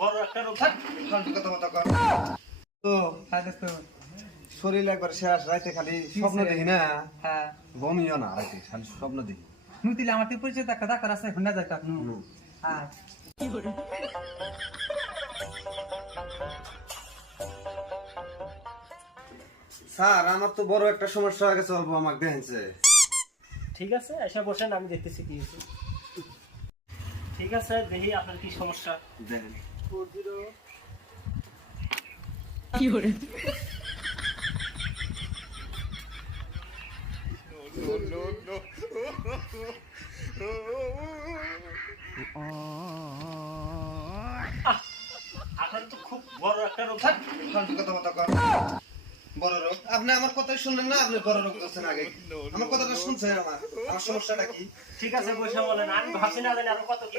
বড় একটা রোগ। ফালতু কথা মতো কর। তো হাতে তো শরীর একবার শেষ, রাইতে খালি স্বপ্ন দেখি না, হ্যাঁ বমিও না, রাইতে খালি স্বপ্ন দেখি। নুতিলে আমার তো পরিচিত একটা ডাক্তার আছে এখন না যাইতা নু হ্যাঁ স্যার, আমার তো বড় একটা সমস্যা হয়ে গেছে, অল্প আমাকে দেখেছে। ঠিক আছে, এসে বসেন, আমি দেখতেছি কি হয়েছে। ঠিক আছে, দেখি আপনার কি সমস্যা। দেখেন। আপনার তো খুব বড় একটা রোগ। ফালতু কথা মতো কর। বড় রোগ? আপনি আমার কথাই শুনলেন না? আপনি বড় রোগ বলছেন আগে। আমার কথাটা শুনছেন? আমার সমস্যাটা কি? ঠিক আছে, বসে বলেন, আমি ভাবছি না জানি আরো কত কি